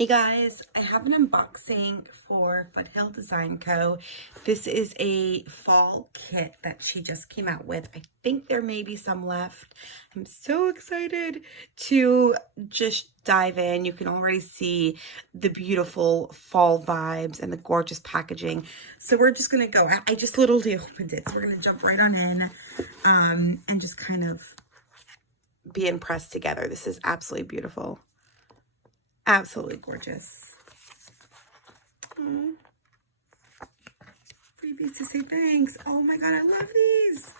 Hey guys, I have an unboxing for Foothill Design Co. This is a fall kit that she just came out with. I think there may be some left. I'm so excited to just dive in. You can already see the beautiful fall vibes and the gorgeous packaging. So we're just gonna go. I just literally opened it, so we're gonna jump right on in and just kind of be impressed together. This is absolutely beautiful. Absolutely gorgeous. Freebies to say thanks. Oh my God, I love these.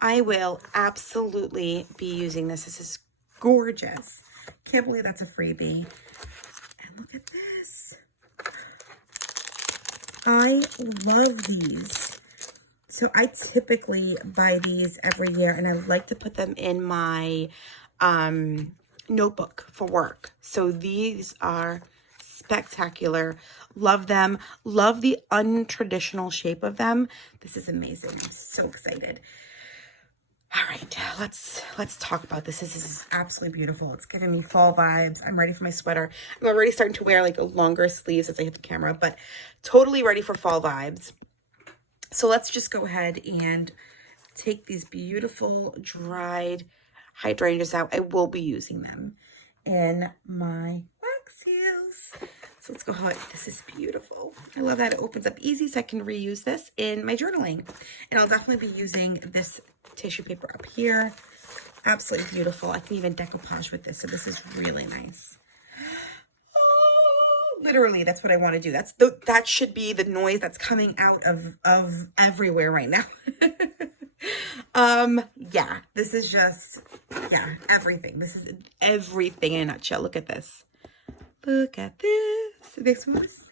I will absolutely be using this. This is gorgeous. Can't believe that's a freebie. And look at this. I love these. So I typically buy these every year and I like to put them in my notebook for work. So these are spectacular. Love them. Love the untraditional shape of them. This is amazing. I'm so excited. All right, let's talk about this. This is absolutely beautiful. It's giving me fall vibes. I'm ready for my sweater. I'm already starting to wear like a longer sleeves as I hit the camera, but totally ready for fall vibes. So let's just go ahead and take these beautiful dried hydrangeas out. I will be using them in my wax seals. So let's go ahead. This is beautiful. I love that it opens up easy so I can reuse this in my journaling. And I'll definitely be using this tissue paper up here. Absolutely beautiful. I can even decoupage with this. So this is really nice. Oh, literally, that's what I want to do. That should be the noise that's coming out of everywhere right now. Yeah, this is just, yeah, everything. This is everything in a nutshell. Look at this. Look at this. It makes me want to sing.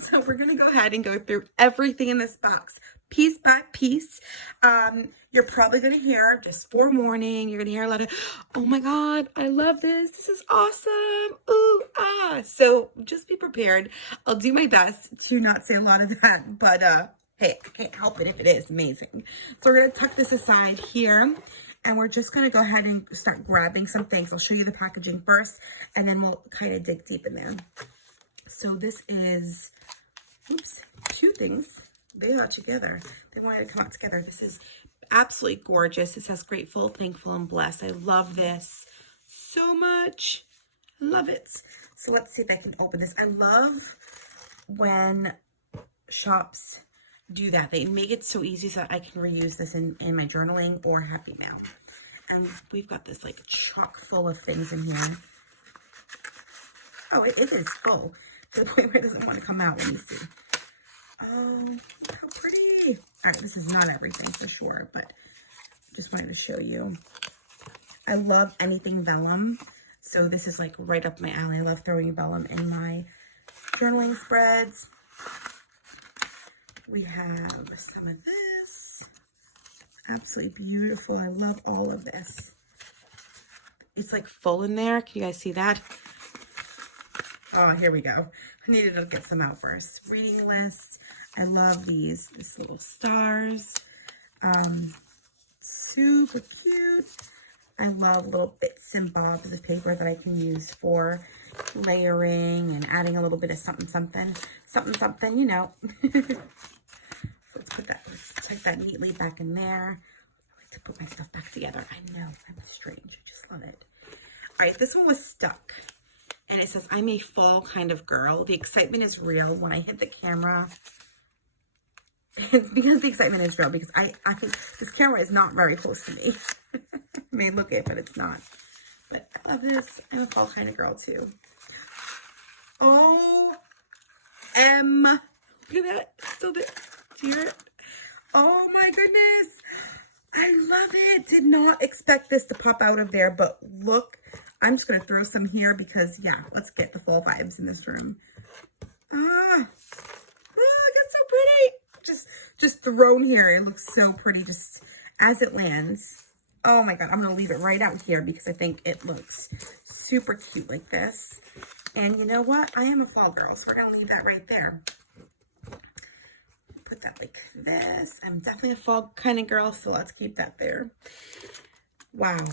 So we're gonna go ahead and go through everything in this box, piece by piece. You're probably gonna hear, just forewarning, you're gonna hear a lot of, oh my God, I love this. This is awesome. Ooh, ah. So just be prepared. I'll do my best to not say a lot of that, but hey, I can't help it if it is amazing. So we're gonna tuck this aside here. And we're just going to go ahead and start grabbing some things. I'll show you the packaging first, and then we'll kind of dig deep in there. So this is, oops, two things. They are together. They wanted to come out together. This is absolutely gorgeous. It says grateful, thankful, and blessed. I love this so much. I love it. So let's see if I can open this. I love when shops do that. They make it so easy so that I can reuse this in my journaling or happy mail. And we've got this like chock full of things in here. Oh, it is full to the point where it doesn't want to come out. Let me see. Oh, how pretty. All right, this is not everything for sure, but just wanted to show you. I love anything vellum. So this is like right up my alley. I love throwing vellum in my journaling spreads. We have some of this. Absolutely beautiful. I love all of this. It's like full in there. Can you guys see that? Oh, here we go. I needed to get some out first. Reading list. I love these little stars. Super cute. I love little bits and bobs of paper that I can use for layering and adding a little bit of something, something, you know. Let's tuck that neatly back in there. I like to put my stuff back together. I know, I'm strange. I just love it. All right, this one was stuck. And it says, I'm a fall kind of girl. The excitement is real. When I hit the camera, it's because the excitement is real. Because I think this camera is not very close to me. It may look it, but it's not. But I love this. I'm a fall kind of girl too. Look at that. So big. Do you hear it? Oh my goodness. I love it. Did not expect this to pop out of there, but look, I'm just going to throw some here because, yeah, let's get the fall vibes in this room. Look, it's so pretty. Just thrown here. It looks so pretty just as it lands. Oh my God, I'm going to leave it right out here because I think it looks super cute like this. And you know what? I am a fall girl, so we're going to leave that right there. Put that like this. I'm definitely a fall kind of girl, so let's keep that there. Wow.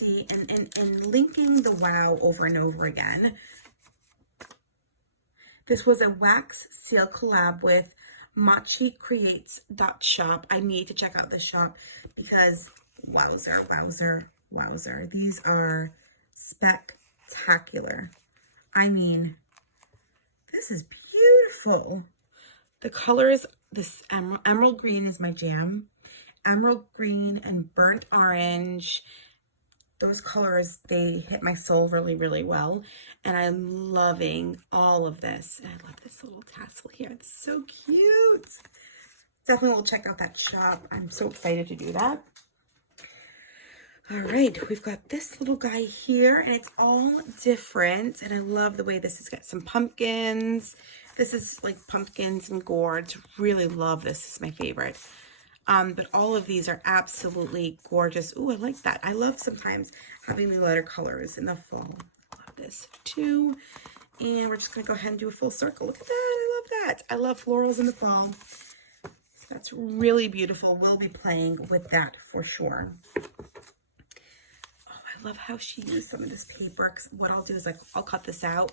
see, and linking the wow over and over again. This was a wax seal collab with Machi Creates shop. I need to check out this shop because wowzer, wowzer, wowzer. These are spectacular. I mean, this is beautiful. The colors, this emerald green is my jam. Emerald green and burnt orange. Those colors, they hit my soul really, really well. And I'm loving all of this. And I love this little tassel here. It's so cute. Definitely will check out that shop. I'm so excited to do that. All right, we've got this little guy here, and it's all different. And I love the way this has got some pumpkins. This is like pumpkins and gourds. Really love this. This is my favorite. But all of these are absolutely gorgeous. Ooh, I like that. I love sometimes having the lighter colors in the fall. I love this too. And we're just going to go ahead and do a full circle. Look at that. I love that. I love florals in the fall. So that's really beautiful. We'll be playing with that for sure. Oh, I love how she used some of this paper. What I'll do is I'll cut this out.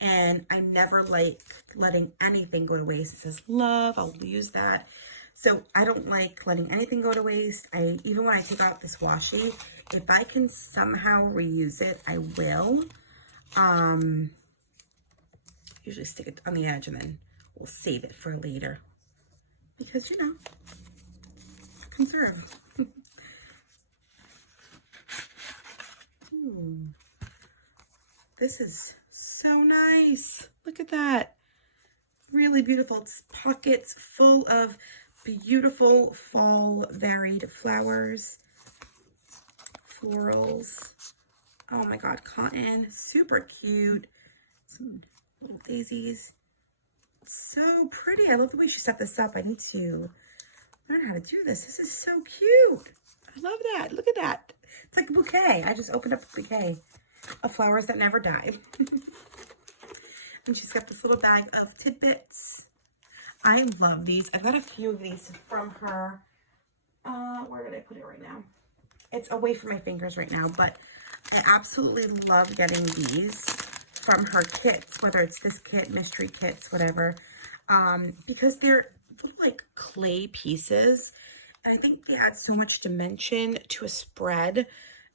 And I never like letting anything go to waste. It says love. I'll use that. So I don't like letting anything go to waste. Even when I take out this washi, if I can somehow reuse it, I will. Usually stick it on the edge and then we'll save it for later. Because, you know, conserve. Ooh. This is so nice. Look at that. Really beautiful. It's pockets full of beautiful fall varied flowers, florals. Oh my god, cotton, super cute. Some little daisies. So pretty. I love the way she set this up. I need to learn how to do this. This is so cute. I love that. Look at that. It's like a bouquet. I just opened up a bouquet of flowers that never die. And she's got this little bag of tidbits. I love these. I've got a few of these from her. Where did I put it right now? It's away from my fingers right now, but I absolutely love getting these from her kits, whether it's this kit, mystery kits, whatever, because they're little like clay pieces. And I think they add so much dimension to a spread.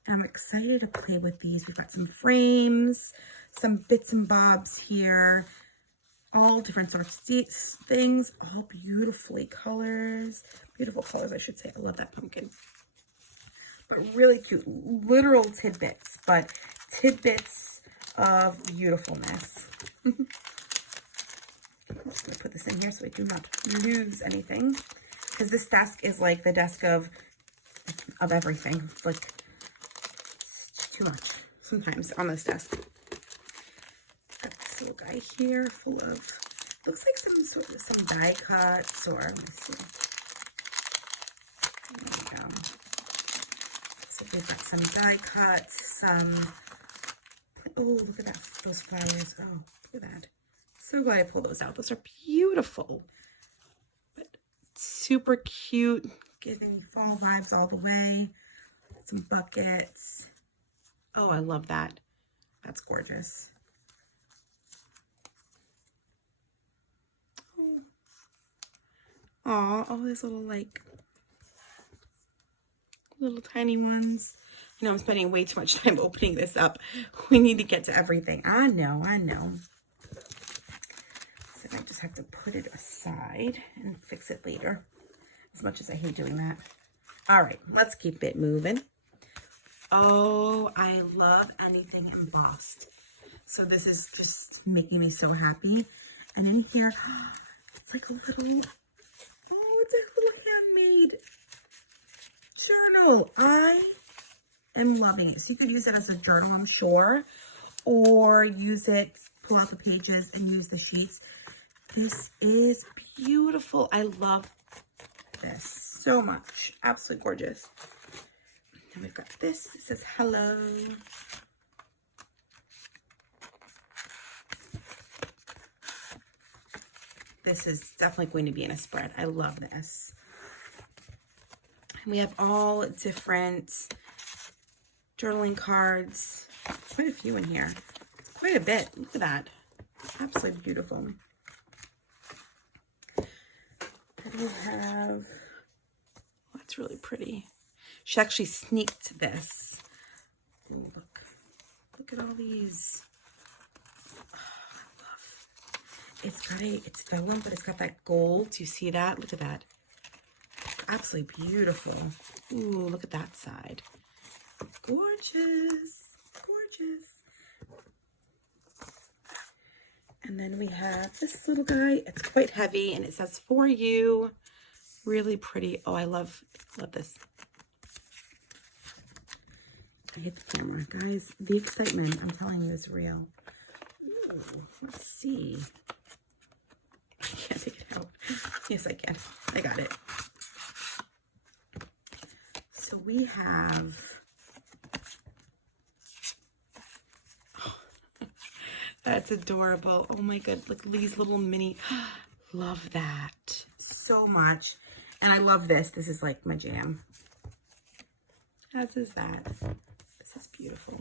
And I'm excited to play with these. We've got some frames, some bits and bobs here. All different sorts of things, all beautiful colors, I should say. I love that pumpkin. But really cute, literal tidbits, but tidbits of beautifulness. I'm just gonna put this in here so I do not lose anything. Because this desk is like the desk of everything. It's like, it's too much sometimes on this desk. Little guy here full of, looks like some die cuts, or let me see. There we go. So we've got some die cuts, oh, look at that, those flowers. Oh, look at that. So glad I pulled those out. Those are beautiful, but super cute, giving fall vibes all the way. Some buckets. Oh, I love that. That's gorgeous. Aw, all these little, like, little tiny ones. You know, I'm spending way too much time opening this up. We need to get to everything. I know. So I just have to put it aside and fix it later. As much as I hate doing that. All right, let's keep it moving. Oh, I love anything embossed. So this is just making me so happy. And in here, it's like a little... It's a little handmade journal. I am loving it. So you could use it as a journal, I'm sure, or use it, pull out the pages and use the sheets. This is beautiful. I love this so much. Absolutely gorgeous. And we've got this. This says hello. This is definitely going to be in a spread. I love this. And we have all different journaling cards. Quite a few in here. It's quite a bit. Look at that. Absolutely beautiful. Then we have, oh, that's really pretty. She actually sneaked this. Ooh, look at all these. Oh, I love. It's vellum, but it's got that gold. Do you see that? Look at that. Absolutely beautiful. Ooh, look at that side. Gorgeous. Gorgeous. And then we have this little guy. It's quite heavy and it says for you. Really pretty. Oh, I love this. I hit the camera. Guys, the excitement, I'm telling you, is real. Ooh, let's see. I can't take it out. Yes, I can. I got it. So we have, oh, that's adorable. Oh my god, look, these little mini, love that so much. And I love this. This is like my jam. As is that. This is beautiful.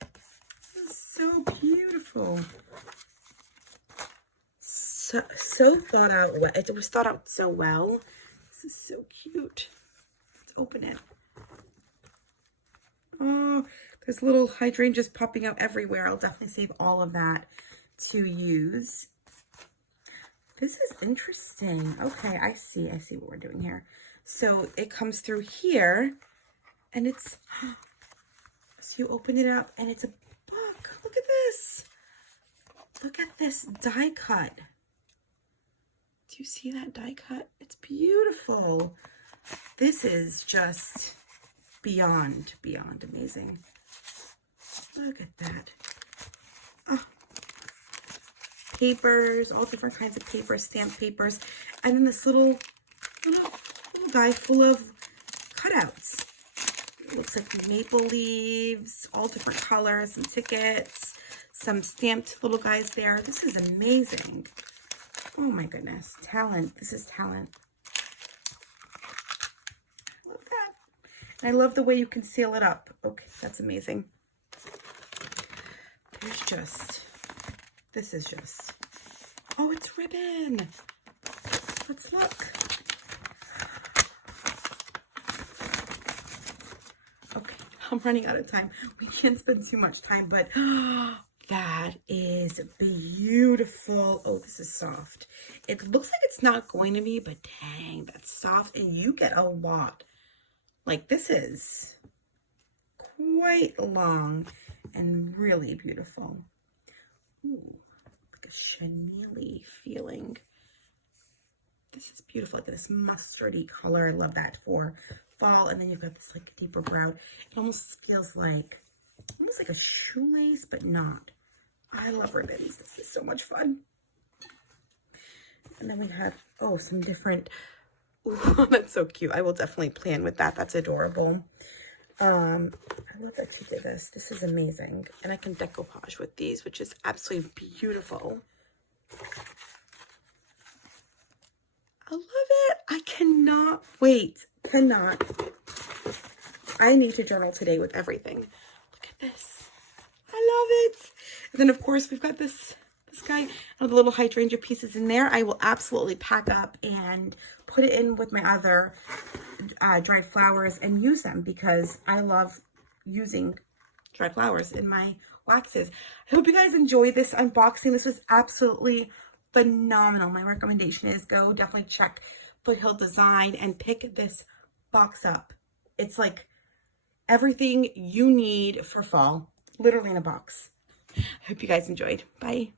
This is so beautiful. So thought out. It was thought out so well. This is so cute. Let's open it. Oh, there's little hydrangeas popping out everywhere. I'll definitely save all of that to use. This is interesting. Okay, I see what we're doing here. So it comes through here and it's, so you open it up and it's a book. Look at this. Look at this die cut. Do you see that die cut? It's beautiful. This is just beyond amazing. Look at that. Oh. Papers, all different kinds of papers, stamped papers, and then this little guy full of cutouts. It looks like maple leaves, all different colors and tickets, some stamped little guys there. This is amazing. Oh my goodness, talent. This is talent. I love that. And I love the way you can seal it up. Okay, that's amazing. This is just, oh, it's ribbon. Let's look. Okay, I'm running out of time. We can't spend too much time, but that is beautiful. Oh, this is soft. It looks like it's not going to be, but dang, that's soft. And you get a lot. Like, this is quite long and really beautiful. Ooh, like a chenille feeling. This is beautiful. Look at this mustardy color. I love that for fall. And then you've got this like deeper brown. It almost feels like, almost like a shoelace, but not. I love ribbons. This is so much fun. And then we have, oh, some different, ooh, that's so cute. I will definitely plan with that. That's adorable. I love that she did this. This is amazing. And I can decoupage with these, which is absolutely beautiful. I love it. I cannot wait. Cannot. I need to journal today with everything. Look at this. I love it. And then, of course, we've got this guy and the little hydrangea pieces in there. I will absolutely pack up and put it in with my other dried flowers and use them because I love using dried flowers in my waxes. I hope you guys enjoyed this unboxing. This was absolutely phenomenal. My recommendation is go definitely check Foothill Design and pick this box up. It's like everything you need for fall, literally in a box. I hope you guys enjoyed. Bye.